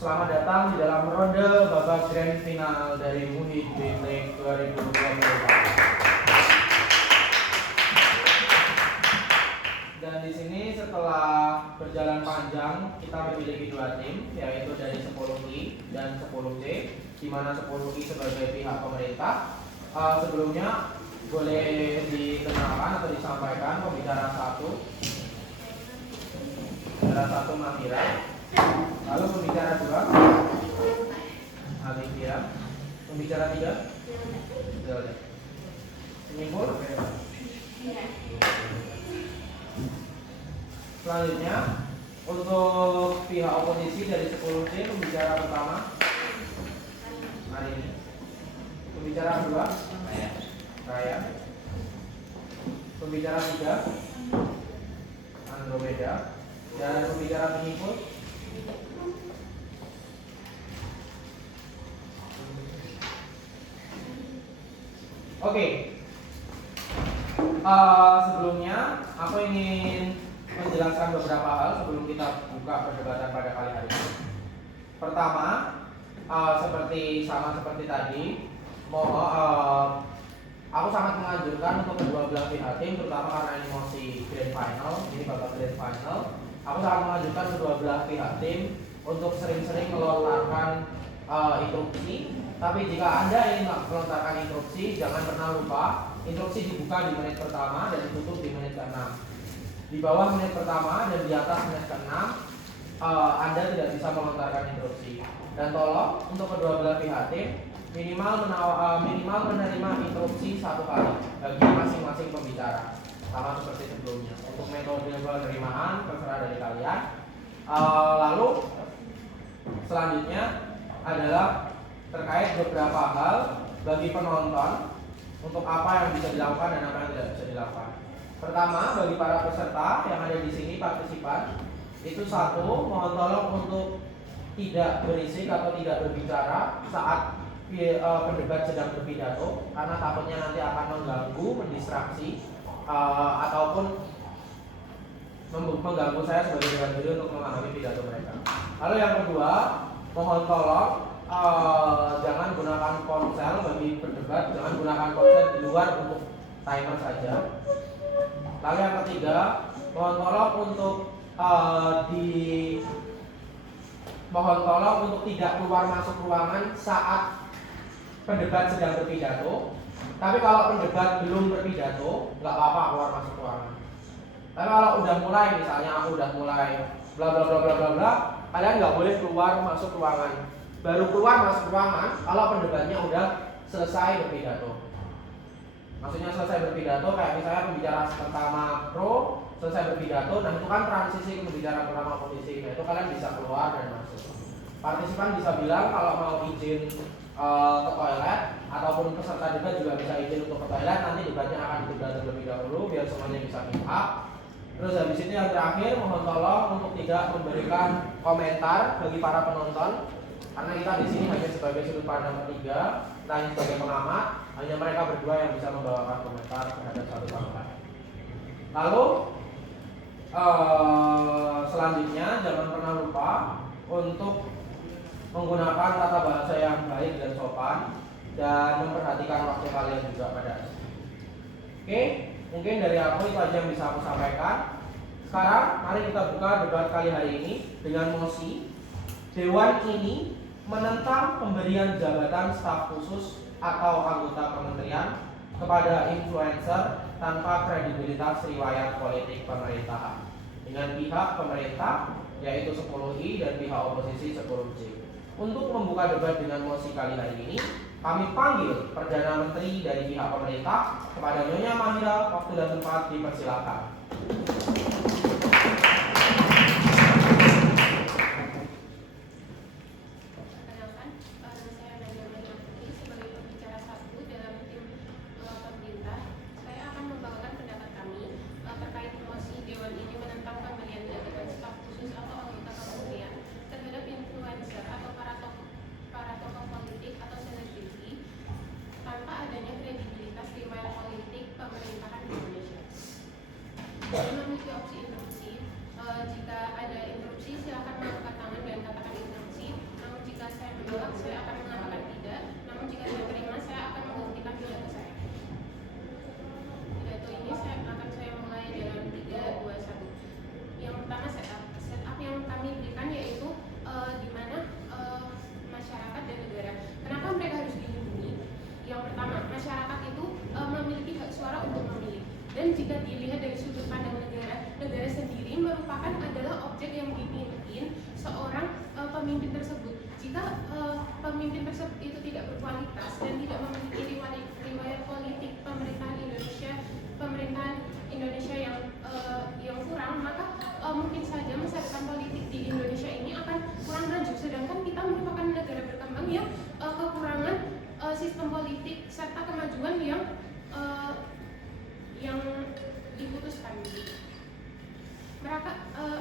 Selamat datang di dalam ronde babak grand final dari MUHI Dream League 2024. Dan di sini setelah berjalan panjang kita memiliki dua tim, yaitu dari 10I dan 10C, di mana 10I sebagai pihak pemerintah. Sebelumnya boleh dikenalkan atau disampaikan pembicara satu Mahira, lalu pembicara 2 Alifia, pembicara 3 Zelda. Menyimpul. Selanjutnya untuk pihak oposisi dari 10C, pembicara pertama hari ini, pembicara kedua Raya, pembicara 3 Andromeda, dan pembicara penyimpul Oke. Sebelumnya aku ingin menjelaskan beberapa hal sebelum kita buka perdebatan pada kali hari ini. Pertama, seperti tadi, aku sangat menganjurkan untuk kedua belah pihak tim, terutama karena ini masih grand final, ini babak grand final. Aku sangat menganjurkan kedua belah pihak tim untuk sering-sering melontarkan instruksi. Tapi jika Anda ingin melontarkan instruksi, jangan pernah lupa instruksi dibuka di menit pertama dan ditutup di menit ke-6. Di bawah menit pertama dan di atas menit ke-6, Anda tidak bisa melontarkan instruksi. Dan tolong untuk kedua belah pihak tim minimal menerima instruksi satu kali bagi masing-masing pembicara, sama seperti sebelumnya. Untuk metode penerimaan terserah dari kalian. Lalu selanjutnya adalah terkait beberapa hal bagi penonton untuk apa yang bisa dilakukan dan apa yang tidak bisa dilakukan. Pertama, bagi para peserta yang ada di sini, partisipan, itu satu, mohon tolong untuk tidak berisik atau tidak berbicara saat pendebat sedang berpidato, karena takutnya nanti akan mengganggu, mendistraksi, ataupun mengganggu saya sebagai dewan juri untuk memahami pidato mereka. Lalu yang kedua, mohon tolong jangan gunakan ponsel bagi berdebat, jangan gunakan ponsel di luar untuk timer saja. Lalu yang ketiga, mohon tolong untuk tidak keluar masuk ruangan saat pendebat sedang berpidato. Tapi kalau pendebat belum berpidato, nggak apa-apa keluar masuk ruangan. Tapi kalau udah mulai, misalnya aku udah mulai bla bla bla bla bla bla, kalian nggak boleh keluar masuk ruangan. Baru keluar masuk ruangan kalau pendebatnya udah selesai berpidato. Maksudnya selesai berpidato, kayak misalnya pembicara pertama pro selesai berpidato, dan itu kan transisi ke pembicara pertama oposisi. Nah, itu kalian bisa keluar dan masuk. Partisipan bisa bilang kalau mau izin ke toilet, ataupun peserta debat juga bisa izin untuk ke toilet. Nanti debatnya akan ditunda terlebih dahulu biar semuanya bisa meet up. Terus habis itu yang terakhir, mohon tolong untuk tidak memberikan komentar bagi para penonton, karena kita di sini hanya sebagai sudut pandang ketiga, kita hanya sebagai pengamat, hanya mereka berdua yang bisa membawakan komentar terhadap satu sama lain. Lalu selanjutnya jangan pernah lupa untuk menggunakan tata bahasa yang baik dan sopan, dan memperhatikan waktu kalian juga pada akhirnya. Oke, mungkin dari aku itu aja yang bisa aku sampaikan. Sekarang mari kita buka debat kali hari ini dengan mosi Dewan ini menentang pemberian jabatan staf khusus atau anggota kementerian kepada influencer tanpa kredibilitas riwayat politik pemerintahan dengan pihak pemerintah yaitu 10I dan pihak oposisi 10C. Untuk membuka debat dengan mosi kali hari ini, kami panggil Perdana Menteri dari pihak pemerintah kepada Nyonya Mahira. Waktu dan tempat dipersilakan. pemimpin tersebut. Jika pemimpin tersebut itu tidak berkualitas dan tidak memiliki riwayat politik pemerintahan Indonesia yang kurang, maka mungkin saja masa depan politik di Indonesia ini akan kurang maju. Sedangkan kita merupakan negara berkembang yang kekurangan sistem politik serta kemajuan yang diputuskan. Mereka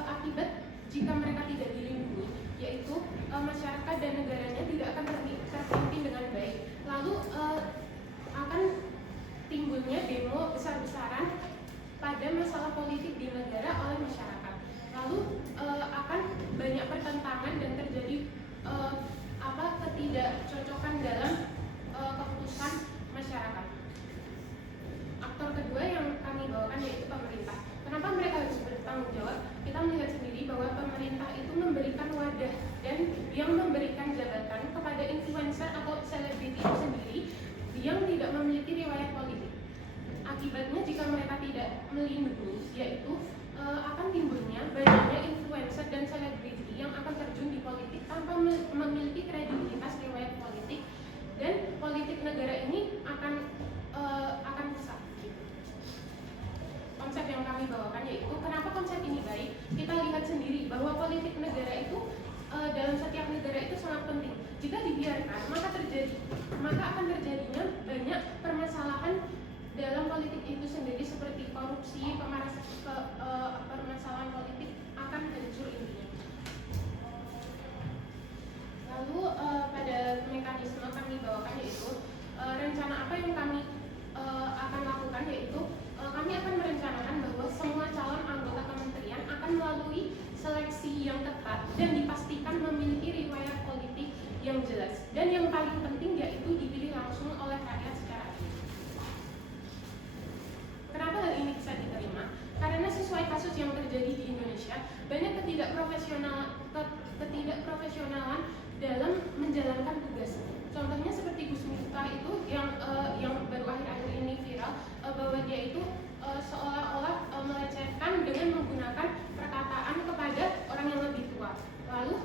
akibat jika mereka tidak dilindungi, yaitu masyarakat dan negaranya tidak akan terpimpin dengan baik. Lalu akan timbulnya demo besar-besaran pada masalah politik di negara oleh masyarakat. Lalu akan banyak pertentangan dan terjadi ketidakcocokan dalam keputusan masyarakat. Aktor kedua yang kami bawakan yaitu pemerintah. Kenapa mereka harus bertanggung jawab? Kita melihat sendiri bahwa pemerintah itu memberikan wadah dan yang memberikan jabatan kepada influencer atau selebriti itu sendiri yang tidak memiliki riwayat politik. Akibatnya jika mereka tidak melindungi, yaitu akan timbulnya banyaknya influencer dan selebriti yang akan terjun di politik tanpa memiliki kredibilitas riwayat politik, dan politik negara ini akan rusak. Konsep yang kami bawakan yaitu kenapa konsep ini baik. Kita lihat sendiri bahwa politik negara itu dalam setiap negara itu sangat penting. Jika dibiarkan maka akan terjadinya banyak permasalahan dalam politik itu sendiri seperti korupsi, permasalahan politik akan hancur intinya. Lalu pada mekanisme kami bawakan yaitu rencana apa yang kami akan lakukan, yaitu kami akan merencanakan bahwa semua calon anggota kementerian akan melalui seleksi yang ketat dan dipastikan memiliki riwayat politik yang jelas, dan yang paling penting yaitu dipilih langsung oleh rakyat secara adil. Kenapa hal ini bisa diterima? Karena sesuai kasus yang terjadi di Indonesia, banyak ketidakprofesionalan dalam menjalankan tugas. Contohnya seperti Gus Miftah itu yang baru akhir-akhir ini viral, bahwa dia itu seolah-olah melecehkan dengan menggunakan perkataan kepada orang yang lebih tua. Lalu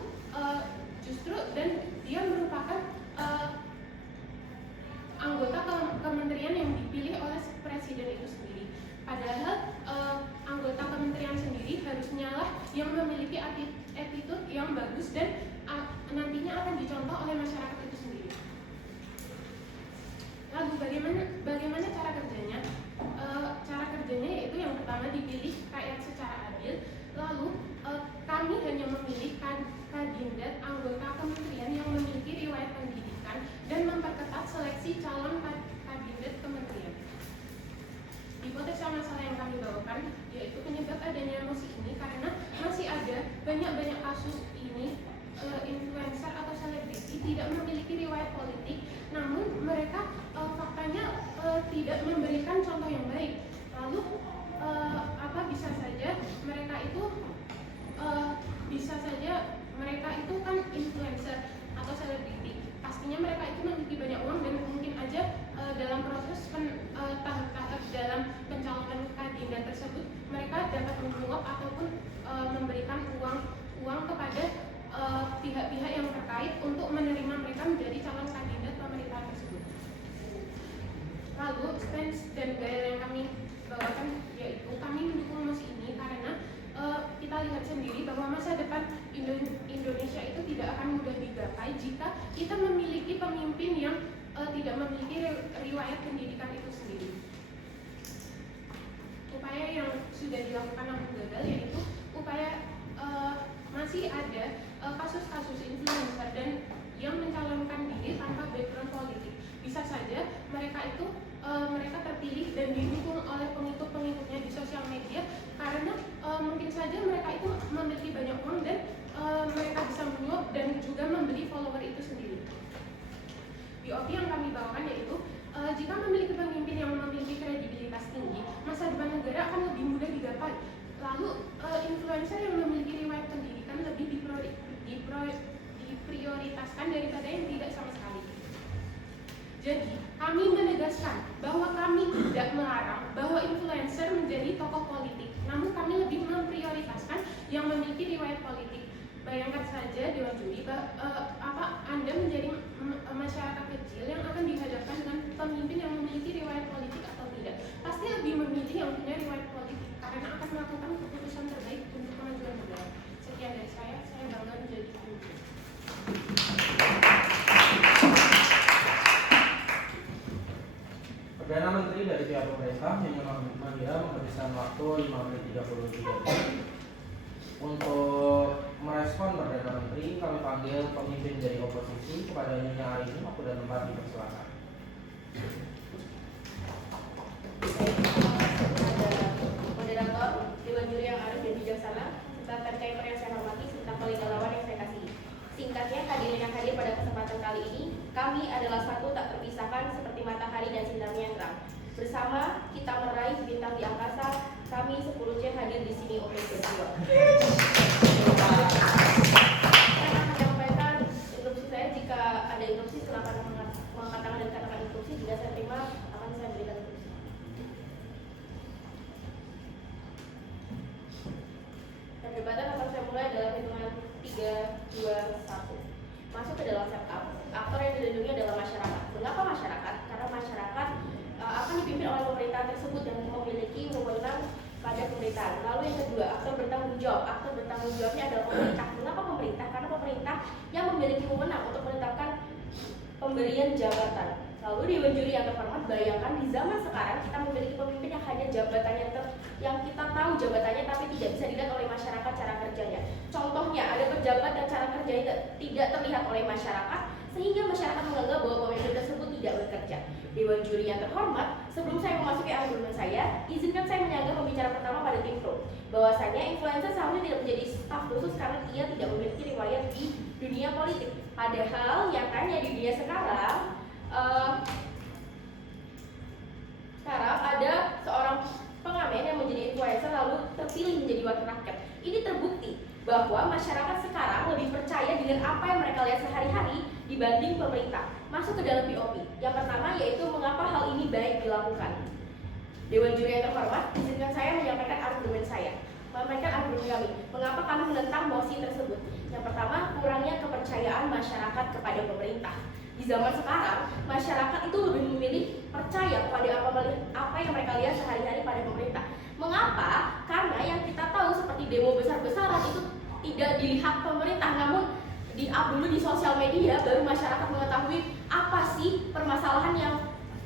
justru dan dia merupakan anggota kementerian yang dipilih oleh presiden itu sendiri. Padahal anggota kementerian sendiri harusnya lah yang memiliki attitude yang bagus dan nantinya akan dicontoh oleh masyarakat itu sendiri. Lalu bagaimana cara kerjanya? Cara kerjanya yaitu yang pertama dipilih rakyat secara adil. Lalu kami hanya memilih kandidat anggota kementerian yang memiliki riwayat pendidikan dan memperketat seleksi calon kandidat kementerian. Hipotesa masalah yang kami bawakan yaitu penyebab adanya musik ini karena masih ada banyak kasus ini influencer atau selebriti tidak memiliki riwayat politik, namun mereka faktanya tidak memberikan contoh yang baik. Lalu bisa saja mereka itu kan influencer atau selebriti, pastinya mereka itu memiliki banyak uang dan mungkin aja dalam proses tahap-tahap dalam pencalonan kandidat tersebut mereka dapat menyuap ataupun memberikan uang kepada pihak-pihak yang terkait untuk menerima mereka menjadi calon kandidat pemerintahan tersebut. Lalu stance dan gaya yang kami bawakan yaitu kami mendukung mosi ini karena kita lihat sendiri bahwa masa depan Indonesia itu tidak akan mudah digapai jika kita memiliki pemimpin yang tidak memiliki riwayat pendidikan itu sendiri. Upaya yang sudah dilakukan namun gagal yaitu upaya masih ada kasus-kasus influencer dan yang mencalonkan diri tanpa background politik. Bisa saja mereka terpilih dan didukung oleh pengikut-pengikutnya di sosial media karena mungkin saja mereka itu memiliki banyak uang dan mereka bisa menyuap dan juga membeli follower itu sendiri. BOP yang kami bawakan yaitu jika memiliki pemimpin yang memiliki kredibilitas tinggi, masa depan negara akan lebih mudah digapai. Lalu influencer yang memiliki riwayat pendidikan lebih diprioritaskan daripada yang tidak sama sekali. Jadi kami menegaskan bahwa kami tidak melarang bahwa influencer menjadi tokoh politik, namun kami lebih memprioritaskan yang memiliki riwayat politik. Bayangkan saja Dewan Juri, Anda menjadi masyarakat kecil yang akan dihadapkan dengan pemimpin yang memiliki riwayat politik atau tidak. Pasti lebih memilih yang punya riwayat politik karena akan melakukan keputusan terbaik untuk kemajuan negara. Sekian dari saya bangga menjadi pemimpin. Perdana Menteri dari pihak pemerintah yang menghabiskan waktu 5 menit 33 detik. Untuk merespon Perdana Menteri, kami panggil pemimpin dari oposisi. Kepada Nyonya Arini, waktu dan tempat dipersilakan. Moderator, Dewan Juri yang arif dan bijaksana, serta terkaiper yang saya hormati, serta kolegalawan yang saya kasihi. Singkatnya, hadirin yang hadir pada kesempatan kali ini, kami adalah satu tak terpisahkan seperti matahari dan sinarnya yang terang. Bersama kita meraih bintang di angkasa, kami 10C hadir di sini untuk berdua. Saya akan menyampaikan instruksi saya. Jika ada instruksi, silakan mengangkat tangan dan katakan instruksi. Jika saya terima, akan saya berikan instruksi. Perdebatan akan saya mulai dalam hitungan 3, 2, 1. Masuk ke dalam setup. Aktor yang dilindungi adalah masyarakat. Mengapa masyarakat? Karena masyarakat akan dipimpin oleh pemerintah tersebut dan memiliki wewenang pada pemerintahan. Lalu yang kedua, aktor bertanggung jawab. Aktor bertanggung jawabnya adalah pemerintah. Mengapa pemerintah? Karena pemerintah yang memiliki wewenang untuk menetapkan pemberian jabatan. Lalu Dewan Juri yang terhormat, bayangkan di zaman sekarang kita memiliki pemimpin yang hanya jabatannya yang kita tahu jabatannya tapi tidak bisa dilihat oleh masyarakat cara kerjanya. Contohnya, ada pejabat yang cara kerjanya tidak terlihat oleh masyarakat sehingga masyarakat menganggap bahwa pemimpin tersebut tidak bekerja. Dewan Juri yang terhormat, sebelum saya memasuki argumen saya, izinkan saya menyanggah pembicara pertama pada tim pro. Bahwasanya influencer seharusnya tidak menjadi staf khusus karena dia tidak memiliki riwayat di dunia politik. Padahal nyatanya di dunia sekarang ada seorang pengamen yang menjadi influencer lalu terpilih menjadi wakil rakyat. Ini terbukti bahwa masyarakat sekarang lebih percaya dengan apa yang mereka lihat sehari-hari dibanding pemerintah. Masuk ke dalam POV. Yang pertama yaitu mengapa hal ini baik dilakukan. Dewan Juri yang terhormat, izinkan saya menyampaikan argumen saya. Menyampaikan argumen kami. Mengapa kami menentang mosi tersebut? Yang pertama, kurangnya kepercayaan masyarakat kepada pemerintah. Di zaman sekarang, masyarakat itu lebih memilih percaya pada apa yang mereka lihat sehari-hari pada pemerintah. Mengapa? Karena yang kita tahu seperti demo besar-besaran itu tidak dilihat pemerintah, namun di-up dulu di sosial media, baru masyarakat mengetahui apa sih permasalahan yang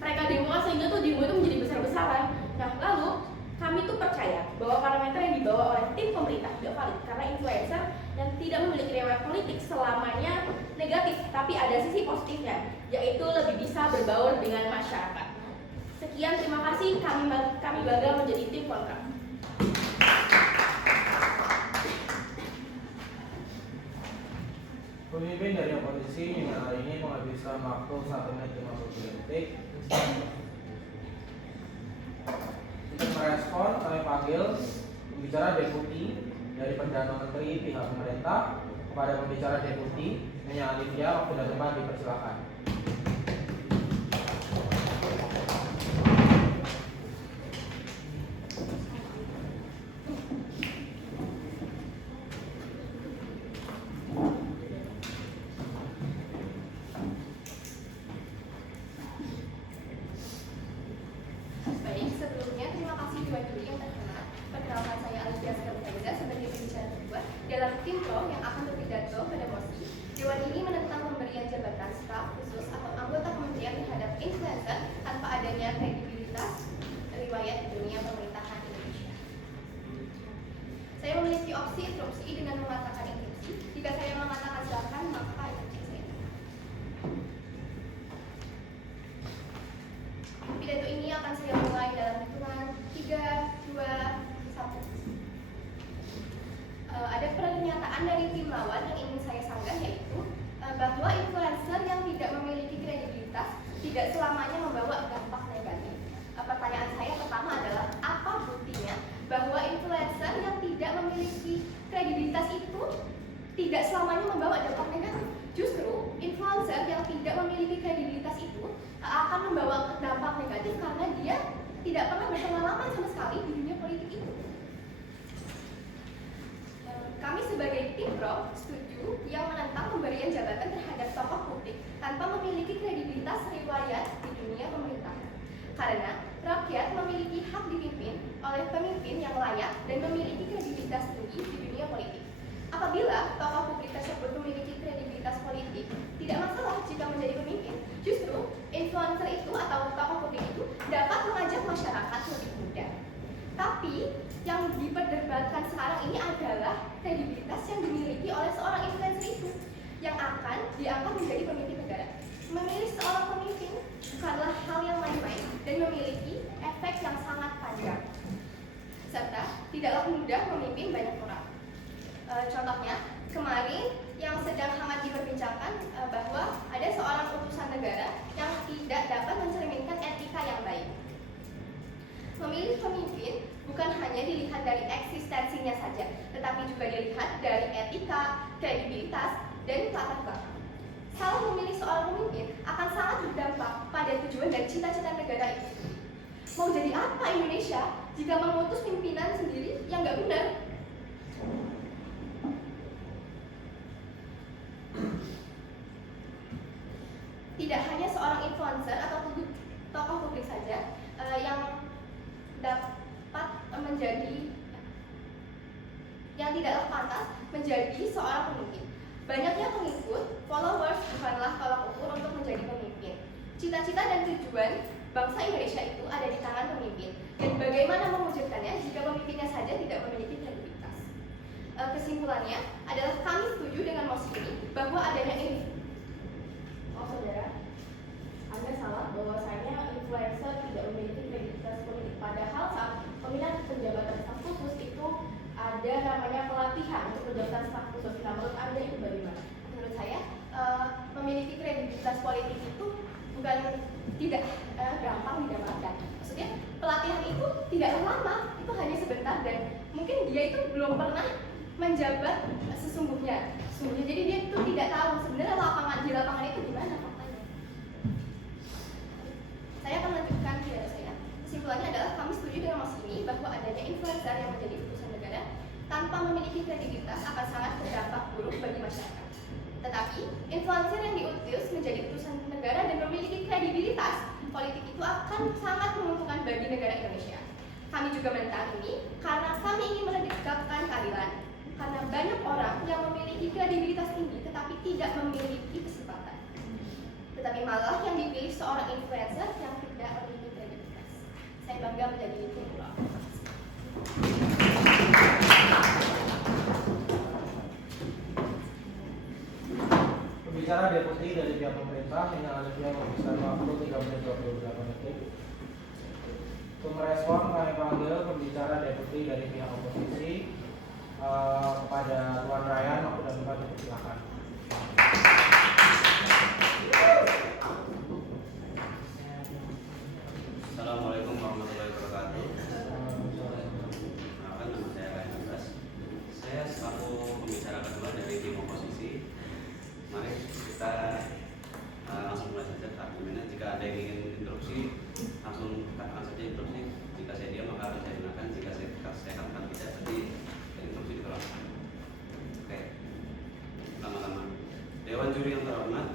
mereka demokan sehingga tuh demo itu menjadi besar-besaran. Nah, lalu kami tuh percaya bahwa parameter yang dibawa oleh tim pemerintah tidak valid karena influencer yang tidak memiliki riwayat politik selamanya negatif, tapi ada sisi positifnya, yaitu lebih bisa berbaur dengan masyarakat. Sekian, terima kasih. Kami bangga menjadi tim kontra. Pemimpin dari oposisi yang hari ini menghabiskan waktu 1 menit 53 detik. Untuk merespon, kami panggil pembicara deputi dari Perdana Menteri pihak pemerintah. Kepada pembicara deputi, Nyonya Alivia, waktu dan tempat dipersilakan. Baik, sebelumnya terima kasih Dewan Juri yang terhormat. Perkenalkan saya Alivia Sebenarnya sebagai pembicara kedua dalam tim pro yang akan berpidato pada mosi. Dewan ini menentang pemberian jabatan staf khusus atau anggota kementerian terhadap influencer tanpa adanya kredibilitas riwayat di dunia pemerintahan Indonesia. Saya memiliki opsi interupsi dengan mengatakan interupsi. Jika saya mengatakan silakan, maka interupsi saya. Pidato ini akan saya mulai dalam hitungan 3, 2, 1. Ada pernyataan dari tim lawan yang ingin saya sanggah, yaitu bahwa influencer yang tidak memiliki kredibilitas tidak selamanya membawa dampak negatif. Pertanyaan saya pertama adalah, apa buktinya bahwa influencer yang tidak memiliki kredibilitas itu tidak selamanya membawa dampak negatif? Justru influencer yang tidak memiliki kredibilitas itu akan membawa dampak negatif karena dia tidak pernah berpengalaman sama sekali di dunia politik itu. Kami sebagai tim pro setuju yang menentang pemberian jabatan terhadap tokoh publik tanpa memiliki kredibilitas riwayat di dunia pemerintahan. Karena rakyat memiliki hak dipimpin oleh pemimpin yang layak dan memiliki kredibilitas tinggi di dunia politik. Apabila tokoh publik tersebut memiliki kredibilitas politik, tidak masalah jika menjadi pemimpin. Justru, influencer itu atau tokoh publik itu dapat mengajak masyarakat lebih mudah. Tapi, yang diperdebatkan sekarang ini adalah kredibilitas yang dimiliki oleh seorang influencer itu yang akan diangkat menjadi pemimpin negara. Memilih seorang pemimpin bukanlah hal yang main-main dan memiliki efek yang sangat panjang, serta tidaklah mudah memimpin banyak orang. Contohnya, kemarin yang sedang hangat diperbincangkan bahwa ada seorang utusan negara yang tidak dapat mencerminkan etika yang baik. Memilih pemimpin bukan hanya dilihat dari eksistensinya saja, tetapi juga dilihat dari etika, kredibilitas, dan latar belakang. Salah memilih seorang pemimpin akan sangat berdampak pada tujuan dan cita-cita negara itu. Mau jadi apa Indonesia jika memutus pimpinan sendiri yang nggak benar? Tidak hanya seorang influencer atau tokoh publik saja yang dapat menjadi yang tidaklah pantas menjadi seorang pemimpin. Banyaknya pengikut, followers bukanlah tolak ukur untuk menjadi pemimpin. Cita-cita dan tujuan bangsa Indonesia itu ada di tangan pemimpin. Dan bagaimana mewujudkannya jika pemimpinnya saja tidak memiliki kredibilitas? Kesimpulannya adalah kami setuju dengan mosi ini bahwa adanya ini. Oh saudara, Anda salah bahwasanya influencer tidak memiliki kredibilitas politik. Padahal saat pemilihan penjabatan staf khusus itu ada namanya pelatihan untuk penjabatan staf khusus. Nah, menurut Anda itu bagaimana? Menurut saya, memiliki kredibilitas politik itu bukan tidak gampang didapatkan. Maksudnya pelatihan itu tidak lama, itu hanya sebentar dan mungkin dia itu belum pernah menjabat sesungguhnya. Jadi dia itu tidak tahu sebenarnya di lapangan itu gimana faktanya. Saya akan lanjutkan pidato saya. Kesimpulannya adalah kami setuju dengan mosi ini bahwa adanya influencer yang menjadi utusan negara tanpa memiliki kredibilitas akan sangat berdampak buruk bagi masyarakat. Tetapi, influencer yang diutus menjadi utusan negara dan memiliki kredibilitas politik itu akan sangat menguntungkan bagi negara Indonesia. Kami juga menentang ini karena kami ingin menegakkan keadilan. Karena banyak orang yang memiliki kredibilitas tinggi tetapi tidak memiliki kesempatan. Tetapi malah yang dipilih seorang influencer yang tidak memiliki kredibilitas. Saya bangga menjadi influencer. Pembicara deputi dari pihak pemerintah yang ada pihak pembicara waktu 3 menit 28 detik. Untuk merespon kami panggil pembicara deputi dari pihak oposisi kepada Tuan Ryan, aku dan Bapak dipersilakan. Assalamualaikum warahmatullahi wabarakatuh. Nama saya Ryan Abbas. Saya selaku pembicara kedua dari tim oposisi. Mari kita langsung mulai saja argumennya. Jika ada yang ingin interupsi, langsung katakan saja interupsi. Jika saya diam maka akan saya gunakan. Jika saya katakan tidak, berarti interupsi ditolak. Oke. Pertama-tama, Dewan Juri yang terhormat.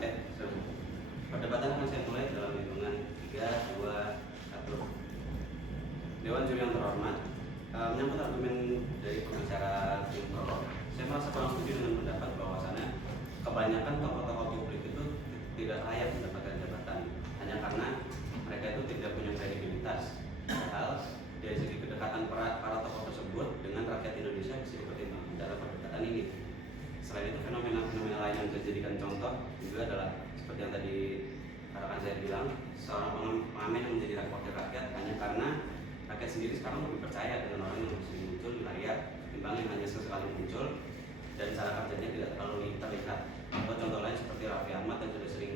Perdebatan akan saya mulai dalam hitungan 3, 2, 1. Dewan Juri yang terhormat, menyambut argumen dari pembicara tim pro, saya merasa kurang setuju dengan pendapat bahwasannya kebanyakan tokoh-tokoh publik itu tidak layak mendapatkan jabatan hanya karena mereka itu tidak punya kredibilitas. Padahal dari segi kedekatan para tokoh tersebut dengan rakyat Indonesia bisa dipertimbangkan dalam perdebatan ini. Selain itu, fenomena-fenomena lain yang bisa dijadikan contoh juga adalah seperti yang tadi rekan saya bilang, seorang pengamen yang menjadi wakil rakyat hanya karena rakyat sendiri sekarang lebih percaya dengan orang yang sering muncul di layar ketimbang yang hanya sesekali muncul dan cara kerjanya tidak terlalu terlihat. Atau contoh lain seperti Raffi Ahmad yang sudah sering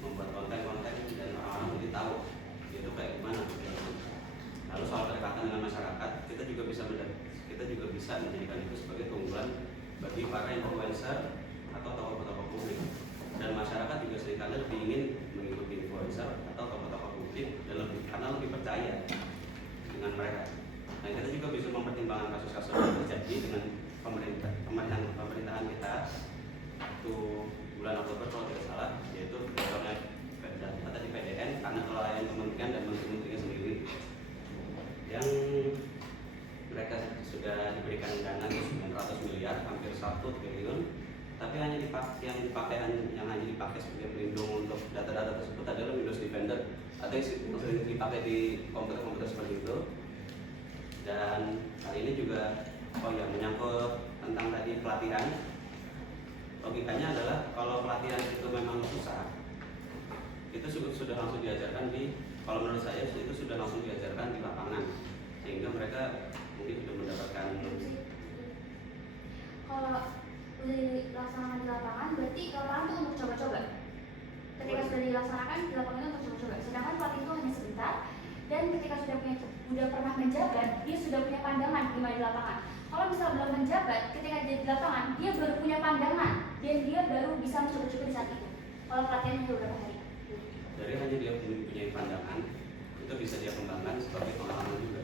membuat konten-konten dan orang-orang jadi tahu itu kayak gimana. Lalu soal kedekatan dengan masyarakat, kita juga bisa menjadikan itu sebagai keunggulan bagi para influencer atau tokoh-tokoh publik. Dan masyarakat juga seringkali lebih ingin mengikuti influencer atau tokoh-tokoh publik dan karena lebih percaya dengan mereka. Nah, kita juga bisa mempertimbangkan kasus-kasus yang terjadi dengan pemerintahan kita itu bulan Oktober kalau tidak salah, yaitu bocornya data di PDN karena kelalaian kementerian dan menteri-menterinya sendiri yang mereka sudah diberikan dana 900 miliar, hampir 1 triliun, tapi hanya yang dipakai sebagai pelindung untuk data-data tersebut adalah Windows Defender atau yang sering dipakai di komputer-komputer seperti itu. Dan hal ini juga menyangkut tentang tadi pelatihan. Logikanya adalah kalau pelatihan itu memang susah, itu sudah langsung diajarkan kalau menurut saya itu sudah langsung diajarkan di lapangan, sehingga mereka mungkin sudah mendapatkan. Kalau dilaksanakan di lapangan, berarti lapangan itu untuk coba-coba. Ketika sudah dilaksanakan di lapangan itu untuk coba-coba. Sedangkan pelatih itu hanya sebentar, dan ketika sudah pernah menjabat, dia sudah punya pandangan gimana di lapangan. Kalau misalnya belum menjabat, ketika dia di lapangan, dia baru punya pandangan dan dia baru bisa mencoba-coba di saat itu. Kalau pelatihannya beberapa hari. Dari hanya dia punya pandangan, itu bisa dia kembangkan sebagai pengalaman juga.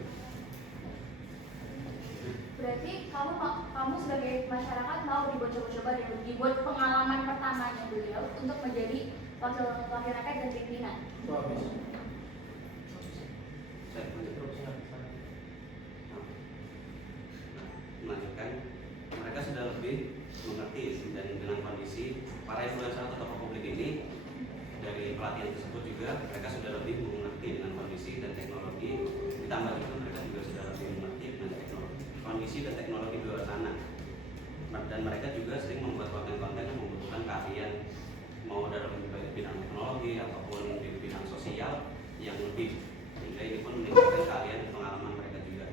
Berarti kamu sebagai masyarakat mau dibuat coba-coba dan dibuat pengalaman pertamanya beliau untuk menjadi wakil rakyat dan pimpinan. Itu habis. Saya melanjutkan, mereka sudah lebih mengerti dan dengan kondisi para influencer atau tokoh publik ini dari pelatihan tersebut juga mereka sudah lebih mengerti dengan kondisi dan teknologi, ditambah juga mereka juga sudah lebih mengerti dengan kondisi dan teknologi di luar sana, dan mereka juga sering membuat konten-konten yang membutuhkan keahlian mau dalam bidang teknologi ataupun di bidang sosial yang lebih, sehingga ini pun meningkatkan keahlian dan pengalaman mereka juga.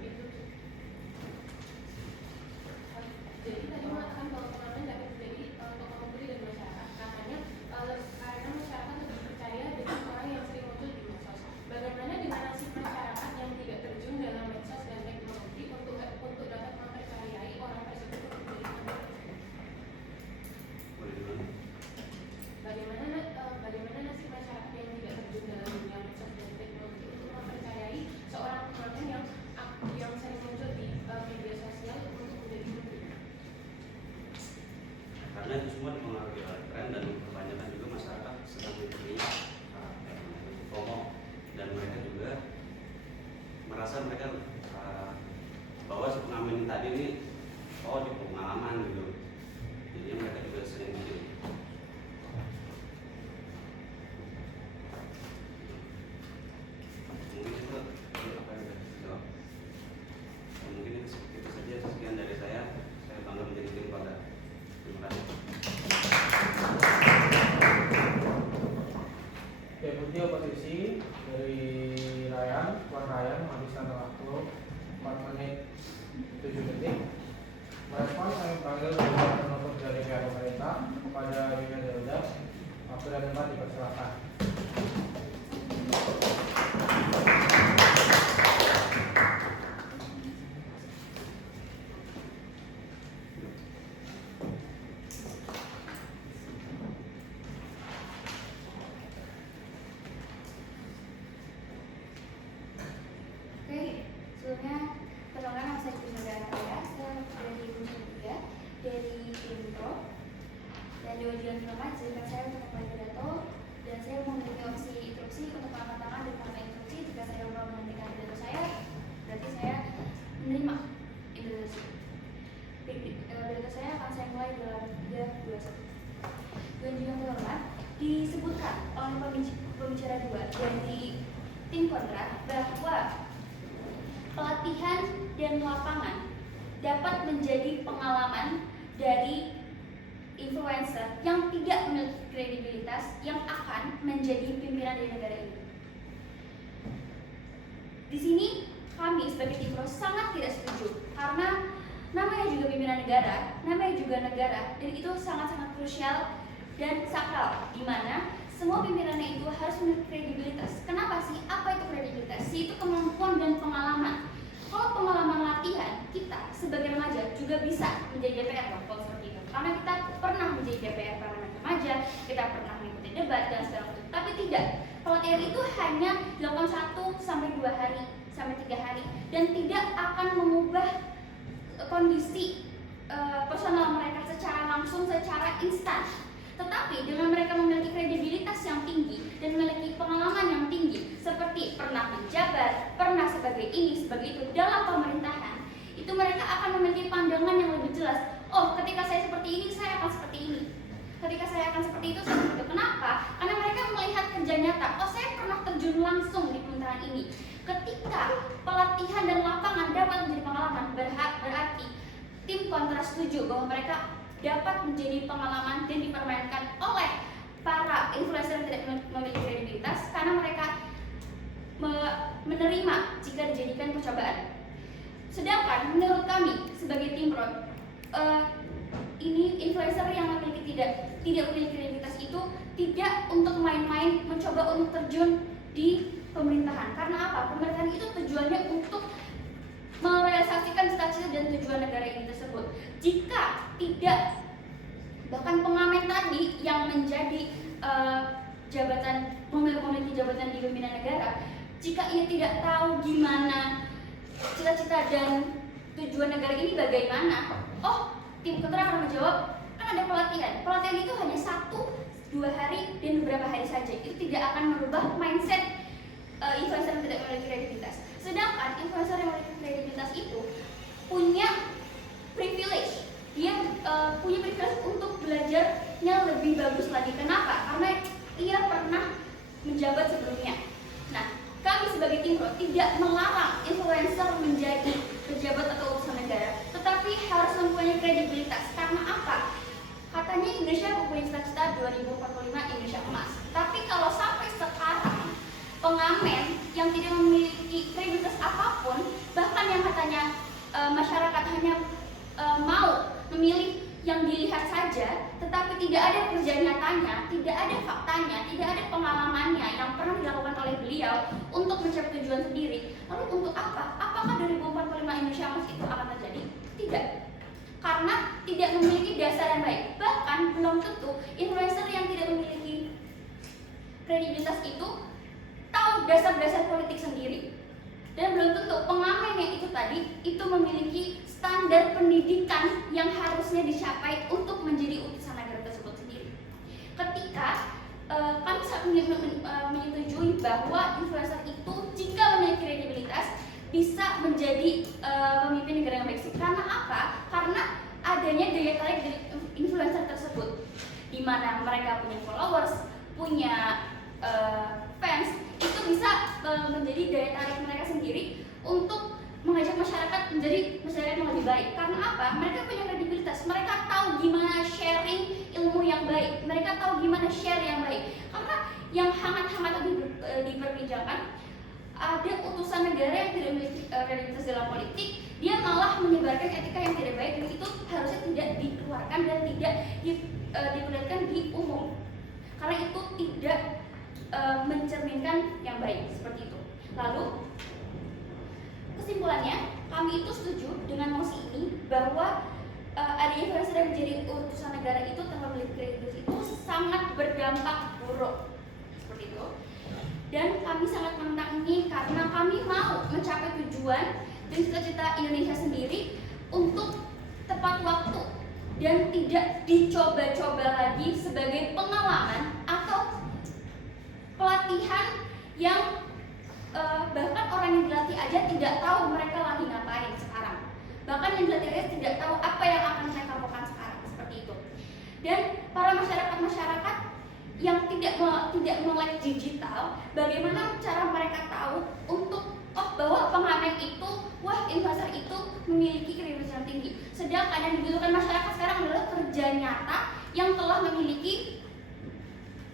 Jadi tadi mengatakan bahwa pengalaman dapat terjadi tokoh publik dan masyarakat, karena masyarakat lebih percaya dengan orang yang sering muncul di medsos. Bagaimana dengan nasib masyarakat yang tidak terjun dalam medsos dan teknologi untuk dapat mempercayai orang tersebut untuk menjadi anggota? Bagaimana nasib masyarakat yang tidak terjun dalam dunia medsos dan teknologi untuk mempercayai seorang pengamen yang sering muncul di media sosial untuk menjadi menteri? Karena itu semua dipengaruhi oleh tren dan kebanyakan juga masyarakat sedang mengikuti promo, dan mereka juga merasa mereka bahwa si pengamen tadi ini di pengalaman gitu, jadi mereka juga sering gitu. Mungkin itu saja, sekian dari saya bangga menjadi tim pada. Terima kasih. Oke, putih oposisi dari Ryan menghabiskan waktu 4 menit 7 detik. Merespon kami panggil penutup dari pihak pemerintah kepada Yudha Garuda. Waktu dan tempat dipersilakan. Sebelumnya, perkenalkan nama saya Yudha Garuda. Saya dari Unit 3 dari Intro dan diwajibkan selamat jika saya untuk memulai pidato, dan saya memiliki opsi instruksi untuk angkat tangan dan tanpa instruksi. Jika saya lupa menghentikan pidato saya, berarti saya menerima instruksi. Pidato saya akan saya mulai dalam 3, 2, 1. Dan juga terhormat, disebutkan oleh pembicara 2 dari tim kontra bahwa pelatihan dan lapangan dapat menjadi pengalaman dari influencer yang tidak memiliki kredibilitas yang akan menjadi pimpinan dari negara ini. Di sini kami sebagai tim pros sangat tidak setuju, karena namanya juga pimpinan negara, namanya juga negara, dan itu sangat-sangat krusial dan sakral, di mana semua pimpinannya itu harus memiliki kredibilitas. Kenapa sih? Apa itu kredibilitas? Itu kemampuan dan pengalaman. Kalau pengalaman latihan, kita sebagai remaja juga bisa menjadi DPR loh, kalau seperti itu. Karena kita pernah menjadi DPR parlemen remaja, kita pernah mengikuti debat dan segala macam. Tapi tidak, pelatihan itu hanya dilakukan 1 sampai 2 hari sampai 3 hari dan tidak akan mengubah kondisi personal mereka secara langsung, secara instan. Tetapi dengan mereka memiliki kredibilitas yang tinggi dan memiliki pengalaman yang tinggi, seperti pernah menjabat, pernah sebagai ini, sebagai itu dalam pemerintahan, itu mereka akan memiliki pandangan yang lebih jelas. Oh, ketika saya seperti ini, saya akan seperti ini. Ketika saya akan seperti itu, saya seperti itu. Kenapa? Karena mereka melihat kerja nyata. Oh, saya pernah terjun langsung di pemerintahan ini. Ketika pelatihan dan lapangan dapat menjadi pengalaman, berarti tim kontra setuju bahwa mereka dapat menjadi pengalaman dan dipermainkan oleh para influencer yang tidak memiliki kredibilitas karena mereka menerima jika dijadikan percobaan. Sedangkan menurut kami sebagai tim Pro, ini influencer yang memiliki tidak memiliki kredibilitas itu tidak untuk main-main mencoba untuk terjun di pemerintahan. Karena apa? Pemerintahan itu tujuannya untuk merealisasikan cita-cita dan tujuan negara ini tersebut. Jika tidak, bahkan pengamen tadi yang menjadi memiliki jabatan di pimpinan negara, jika ia tidak tahu gimana cita-cita dan tujuan negara ini bagaimana, oh, tim kontra akan menjawab, kan ada pelatihan. Pelatihan itu hanya 1-2 hari dan beberapa hari saja. Itu tidak akan merubah mindset influencer yang tidak memiliki kredibilitas. Sedangkan influencer yang memiliki kredibilitas itu punya privilege. Dia punya privilege untuk belajarnya lebih bagus lagi. Kenapa? Karena ia pernah menjabat sebelumnya. Nah, kami sebagai tim Pro tidak melarang influencer menjadi pejabat atau utusan negara, tetapi harus mempunyai kredibilitas. Karena apa? Katanya Indonesia mempunyai cita-cita 2045 Indonesia emas. Tapi kalau sampai sekarang pengamen yang tidak memiliki kredibilitas apapun, bahkan yang katanya masyarakat hanya mau memilih yang dilihat saja, tetapi tidak ada kerja nyatanya, tidak ada faktanya, tidak ada pengalamannya yang pernah dilakukan oleh beliau untuk mencapai tujuan sendiri. Lalu untuk apa? Apakah 2045 Indonesia emas itu akan terjadi? Tidak. Karena tidak memiliki dasar yang baik. Bahkan belum tentu influencer yang tidak memiliki kredibilitas itu tahu dasar-dasar politik sendiri. Dan belum tentu pengamen yang itu tadi itu memiliki standar pendidikan yang harusnya dicapai untuk menjadi utusan negara tersebut sendiri. Ketika kami sangat menyetujui bahwa influencer itu jika memiliki kredibilitas bisa menjadi pemimpin negara yang baik. Karena apa? Karena adanya daya tarik dari influencer tersebut, di mana mereka punya followers, punya fans, itu bisa menjadi daya tarik mereka sendiri untuk mengajak masyarakat menjadi masyarakat yang lebih baik. Karena apa? Mereka punya kredibilitas, mereka tahu gimana sharing ilmu yang baik, mereka tahu gimana share yang baik. Karena yang hangat-hangat diperbincangkan, ada utusan negara yang tidak memiliki kredibilitas dalam politik, dia malah menyebarkan etika yang tidak baik, dan itu harusnya tidak dikeluarkan dan tidak diperlihatkan di umum, karena itu tidak mencerminkan yang baik seperti itu. Lalu kesimpulannya, kami itu setuju dengan mosi ini bahwa adanya influencer yang menjadi utusan negara itu tanpa memiliki kredibilitas itu sangat berdampak buruk seperti itu. Dan kami sangat menentang ini karena kami mau mencapai tujuan dan cita-cita Indonesia sendiri untuk tepat waktu dan tidak dicoba-coba lagi sebagai pengalaman atau pelatihan yang bahkan orang yang dilatih aja tidak tahu mereka lagi ngapain sekarang. Bahkan yang dilatih aja tidak tahu apa yang akan mereka lakukan sekarang, seperti itu. Dan para masyarakat yang tidak melek digital, bagaimana cara mereka tahu untuk bahwa pengamen itu, influencer itu memiliki kredibilitas yang tinggi. Sedangkan yang dibutuhkan masyarakat sekarang adalah kerja nyata yang telah memiliki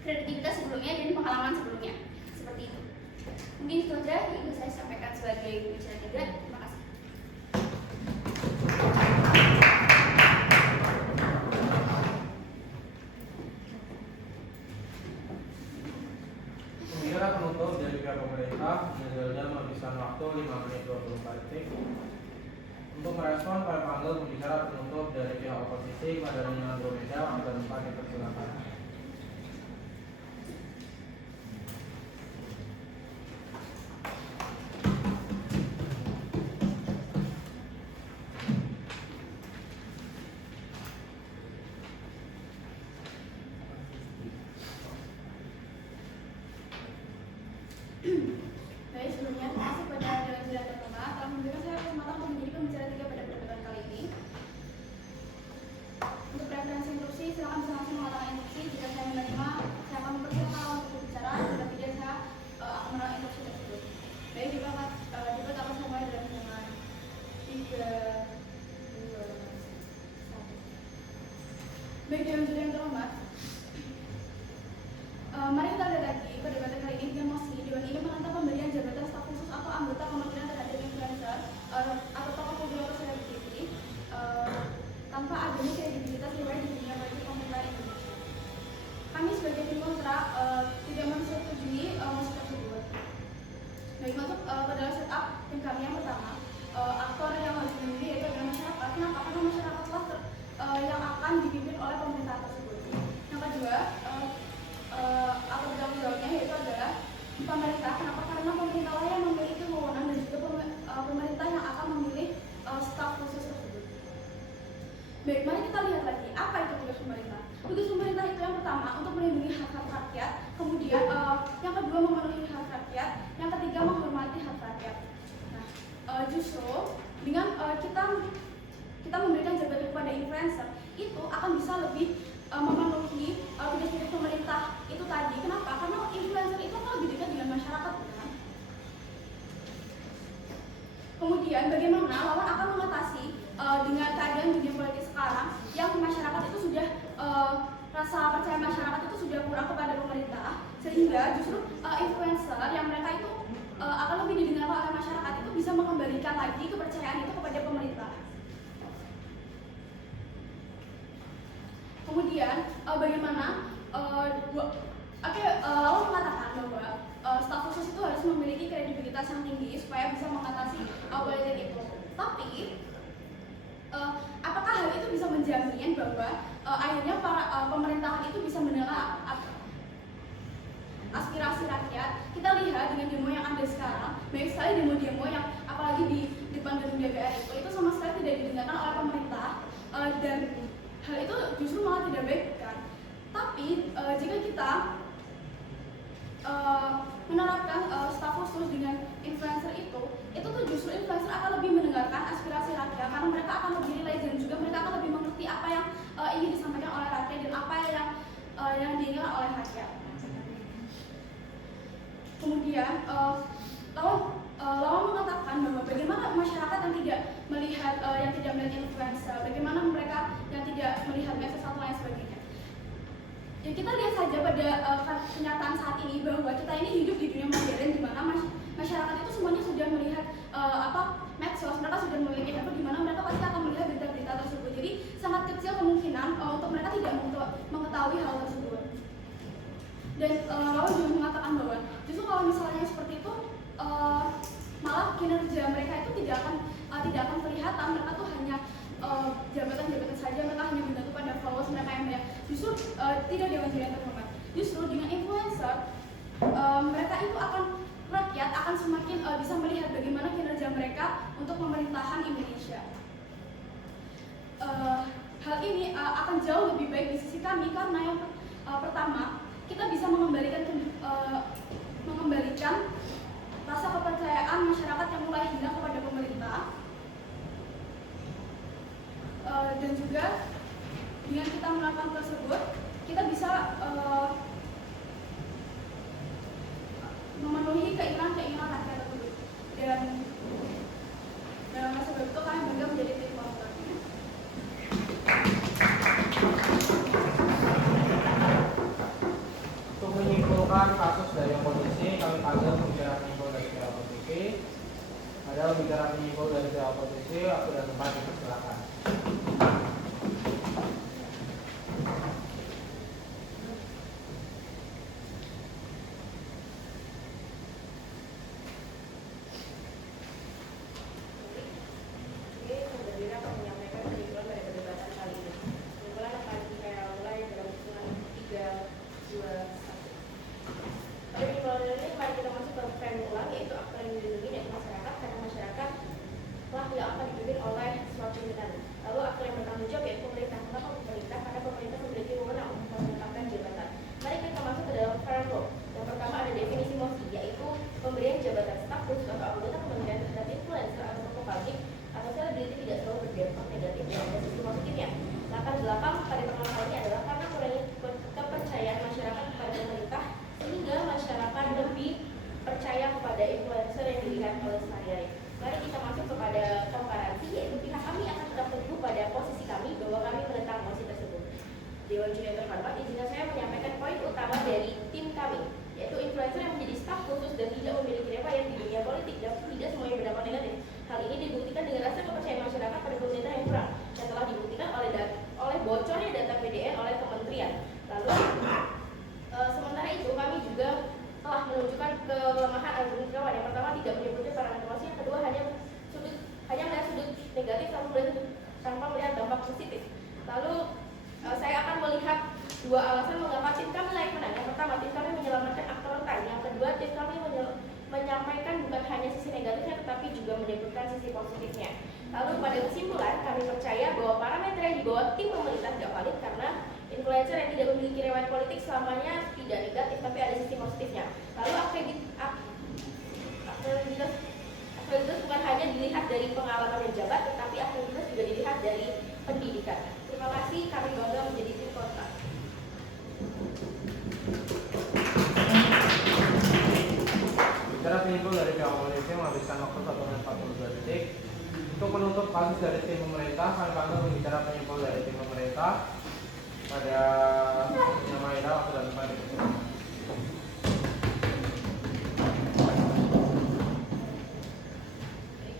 kredibilitas sebelumnya dan pengalaman sebelumnya, seperti itu. Mungkin itu saja yang bisa saya sampaikan sebagai pembicara ketiga. Terima kasih. Pembicara penutup dari pihak pemerintah menjelaskan menghabiskan waktu 5 menit 24 detik untuk merespon pada panggil pembicara penutup dari pihak oposisi pada Daniel Andromeda angka 4 dipersilakan. rakyat, kemudian yang kedua memenuhi hak rakyat, yang ketiga menghormati hak rakyat. Nah, justru dengan kita memberikan jabatan kepada influencer itu akan bisa lebih memenuhi tugas-tugas pemerintah itu tadi. Kenapa? Karena influencer itu kan lebih dekat dengan masyarakat, kan? Kemudian bagaimana lawan akan mengatasi dengan keadaan dunia politik sekarang yang masyarakat itu sudah rasa percaya masyarakat itu sudah kurang kepada pemerintah, sehingga justru influencer yang mereka itu akan lebih didengar oleh masyarakat itu bisa mengembalikan lagi kepercayaan itu kepada pemerintah. Kemudian bagaimana lawan mengatakan bahwa staf khusus itu harus memiliki kredibilitas yang tinggi supaya bisa mengatasi politik itu. Tapi apakah hal itu bisa menjamin bahwa akhirnya para pemerintahan itu bisa mendengar aspirasi rakyat? Kita lihat dengan demo yang ada sekarang, banyak sekali demo-demo yang apalagi di depan gedung DPR itu sama sekali tidak didengarkan oleh pemerintah, dan hal itu justru malah tidak baik, kan? Tapi jika kita menerapkan staf khusus dengan influencer itu tuh justru influencer akan lebih mendengarkan aspirasi rakyat, karena mereka akan lebih relate dan juga mereka akan lebih mengerti apa yang ingin disampaikan oleh rakyat dan apa yang diinginkan oleh rakyat. Kemudian lawan mengatakan bahwa bagaimana masyarakat yang tidak melihat influencer, bagaimana mereka yang tidak melihat medsos atau lain sebagainya. Ya, kita lihat saja pada kenyataan saat ini bahwa kita ini hidup di dunia modern di mana masyarakat itu semuanya sudah melihat medsos, mereka sudah memiliki handphone di mana mereka pasti akan melihat berita-berita tersebut. Jadi sangat kecil kemungkinan untuk mereka tidak mengetahui hal tersebut. Dan lawan juga mengatakan bahwa justru kalau misalnya seperti itu malah kinerja mereka itu tidak akan kelihatan. Mereka tuh hanya jabatan-jabatan saja, mereka hanya bergantung pada followers mereka yang banyak. Justru tidak dewan yang terhormat. Justru dengan influencer mereka itu rakyat akan semakin bisa melihat bagaimana kinerja mereka untuk pemerintahan Indonesia. Hal ini akan jauh lebih baik di sisi kami karena yang pertama, kita bisa mengembalikan rasa kepercayaan masyarakat yang mulai hilang kepada pemerintah, dan juga dengan kita melakukan tersebut kita bisa memenuhi keinginan rakyat tersebut, dan dalam sebab itu kami bangga menjadi tim volunteer. Untuk menyimpulkan kasus dari oposisi, kami panggil pembicara penyimpul dari pihak oposisi. Ada pembicara penyimpul dari pihak oposisi, waktu dan tempat dipersilakan. Dewan Juri yang terhormat, izinkan saya menyampaikan poin utama dari tim kami, yaitu influencer yang menjadi staf khusus dan tidak memiliki riwayat di dunia politik dan tidak semuanya berdampak negatif. Hal ini dibuktikan dengan rasa kepercayaan masyarakat pada pemerintah yang kurang, yang telah dibuktikan oleh bocornya data PDN oleh kementerian. Lalu sementara itu kami juga telah menunjukkan kelemahan algoritma kawan. Yang pertama, tidak menyebutkan parameter informasi, yang kedua hanya melihat sudut negatif tanpa melihat dampak positif. Lalu saya akan melihat dua alasan mengapa tim kami layak menang. Yang pertama, tim kami menyelamatkan aktor rentan. Yang kedua, tim kami menyampaikan bukan hanya sisi negatifnya tetapi juga menyebutkan sisi positifnya. Lalu pada kesimpulan, kami percaya bahwa parameter yang dibawa tim pemerintah tidak valid karena influencer yang tidak memiliki memiliki riwayat politik selamanya tidak negatif, tapi ada sisi positifnya. Lalu akreditas bukan hanya dilihat dari pengalaman menjabat, tetapi akreditas juga dilihat dari pendidikan. Terima kasih, kami bangga menjadi tim kota. Bicara pintu dari pihak polisi menghabiskan waktu 1 menit 42 detik. Untuk menutup kasus dari tim pemerintah, kami bangga berbicara penyimpul dari tim pemerintah pada Maida waktu dan tempat dipersilakan.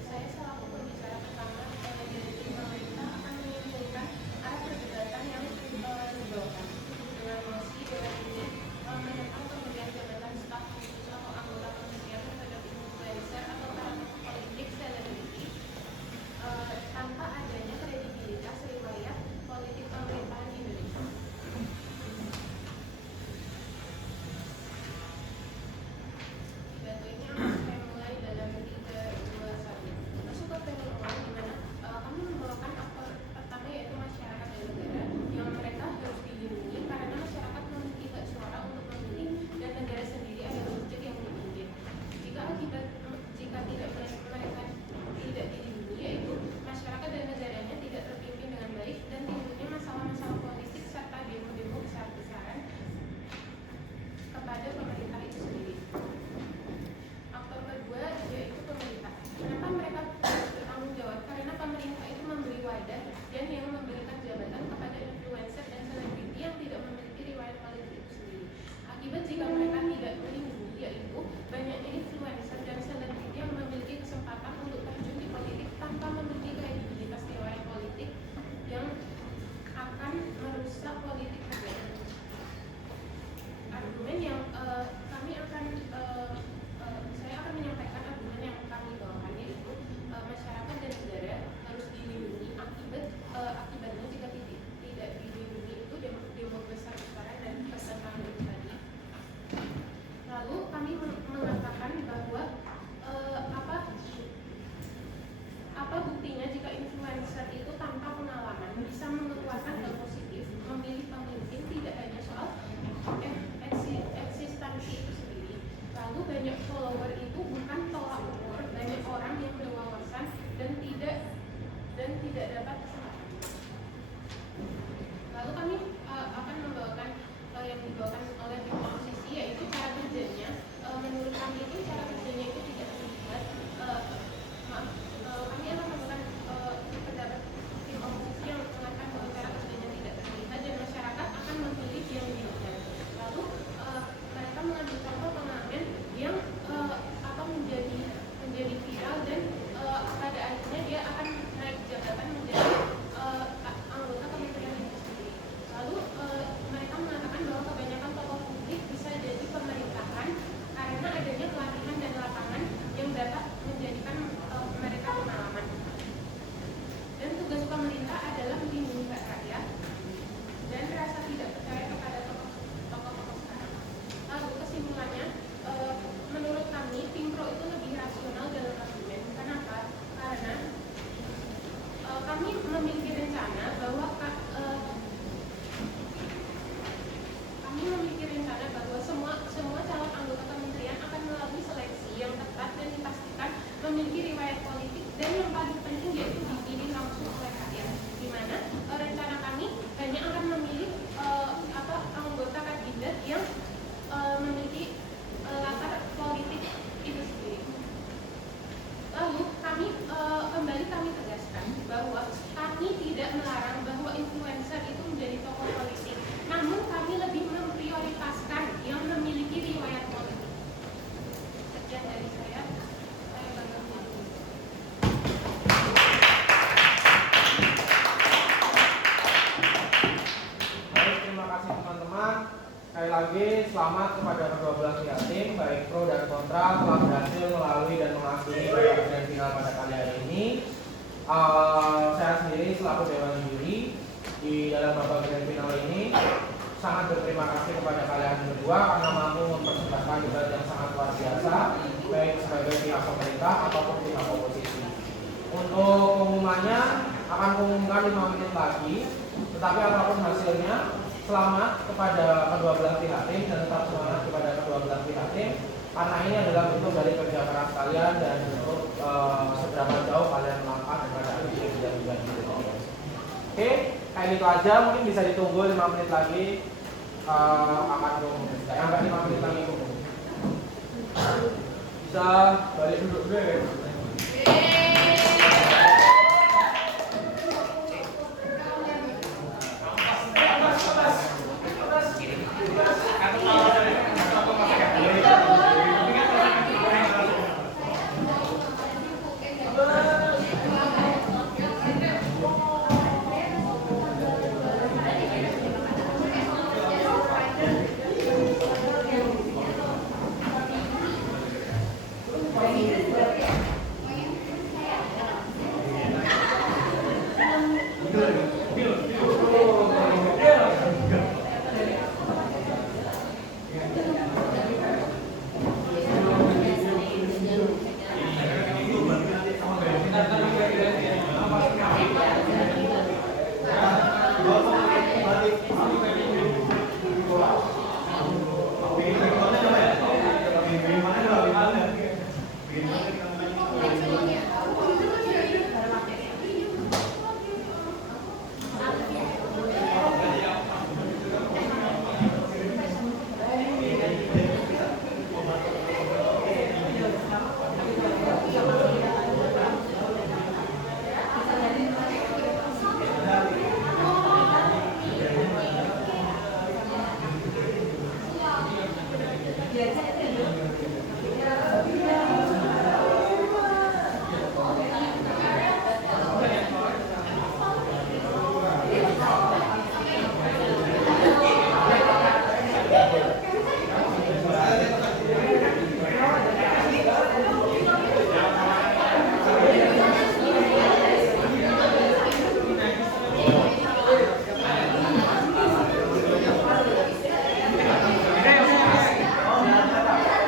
Saya selaku pembicara pertama dari tim pemerintah akan menyimpulkan arah perdebatan yang dibawakan dengan mosi dewan ini menentang pemberian jabatan staf khusus atau anggota kementerian terhadap influencer atau para tokoh politik selebriti tanpa adanya kredibilitas riwayat politik pemerintahan Indonesia. Pidato ini akan saya mulai dalam 3, 2, 1. Masuk ke tema di mana kami membawakan aktor pertama yaitu masyarakat dan negara yang mereka harus dilindungi karena masyarakat memiliki hak suara untuk memilih dan negara sendiri adalah objek yang dipimpin. Jika tidak mereka tidak dilindungi, yaitu masyarakat dan negaranya tidak terpimpin dengan baik dan timbulnya masalah-masalah politik serta demo-demo besar-besaran kepada pemerintah itu sendiri. Aktor kedua yaitu pemerintah. Kenapa mereka harus bertanggung jawab? Karena pemerintah itu memberi wadah dan yang memberikan jabatan kepada influencer dan selebriti yang tidak memiliki riwayat politik itu sendiri. Akibat jika mereka tidak melindungi, yaitu banyaknya influencer dan selebriti yang memiliki kesempatan untuk terjun di politik tanpa memiliki kredibilitas riwayat politik yang akan merusak politik negara. Argumen yang saya akan menyampaikan argumen yang kami bawakan, yaitu masyarakat dan negara harus dilindungi akibatnya jika tidak dilindungi itu demo besar-besaran dan pertentangan itu tadi. Lalu kami mengatakan bahwa apa buktinya jika influencer itu tanpa pengalaman bisa mengeluarkan hal positif, memilih pemimpin tidak hanya soal eksistensi itu sendiri. Lalu banyak follower itu bukan tolak ukur, banyak orang yang berwawasan dan tidak dapat kesempatan. Lalu kami akan membawakan yang dibawakan oleh tim oposisi, yaitu cara kerjanya. Menurut kami itu cara kerjanya itu tidak terlihat. Kami akan membawakan pendapat tim oposisi yang mengatakan bahwa cara kerjanya tidak terlihat dan masyarakat akan memilih yang dilihat. Lalu mereka mengambil contoh pengamen yang menjadi viral dan pada akhirnya dia akan naik jabatan menjadi anggota kementerian itu sendiri. Lalu mereka mengatakan bahwa kebanyakan tokoh publik bisa jadi pemerintahan karena adanya pelatihan dan lapangan yang dapat menjadikan mereka pengalaman. Dan tugas pemerintah adalah melindungi hak rakyat dan rasa tidak percaya kepada tokoh-tokoh sekarang. Lalu kesimpulannya, menurut kami tim pro itu lebih rasional dalam argumen. Kenapa? Karena kami memiliki rencana bahwa semua calon anggota kementerian akan melalui seleksi yang ketat dan dipastikan memiliki riwayat politik dan yang paling penting yaitu dipilih langsung oleh rakyat. Di mana rencana kami hanya akan memilih anggota kandidat yang memiliki latar politik itu sendiri. Lalu kami tegaskan bahwa kami tidak melarang bahwa influencer itu menjadi tokoh politik, namun kami lebih memprioritaskan yang memiliki riwayat politik. Sekian dari saya bangga menjadi. Baik, terima kasih teman-teman. Sekali lagi selamat kepada kedua belah pihak tim, baik pro dan kontra, telah berhasil melalui dan mengakhiri pertandingan final pada kali hari ini. Saya sendiri selaku dewan juri di dalam babak grand final ini sangat berterima kasih kepada kalian berdua karena mampu mempersembahkan debat yang sangat luar biasa, baik sebagai pihak pemerintah ataupun pihak oposisi. Untuk pengumumannya akan mengumumkan 5 menit lagi, tetapi apapun hasilnya selamat kepada kedua belah pihak tim dan tetap semangat kepada kedua belah pihak tim, karena ini adalah bentuk dari kerja keras kalian dan bentuk seberapa jauh kalian melangkah daripada ambisi tujuan hidup kalian. Oke, kayak gitu aja. Mungkin bisa ditunggu 5 menit lagi. Akan sampai 5 menit lagi bisa balik duduk deh.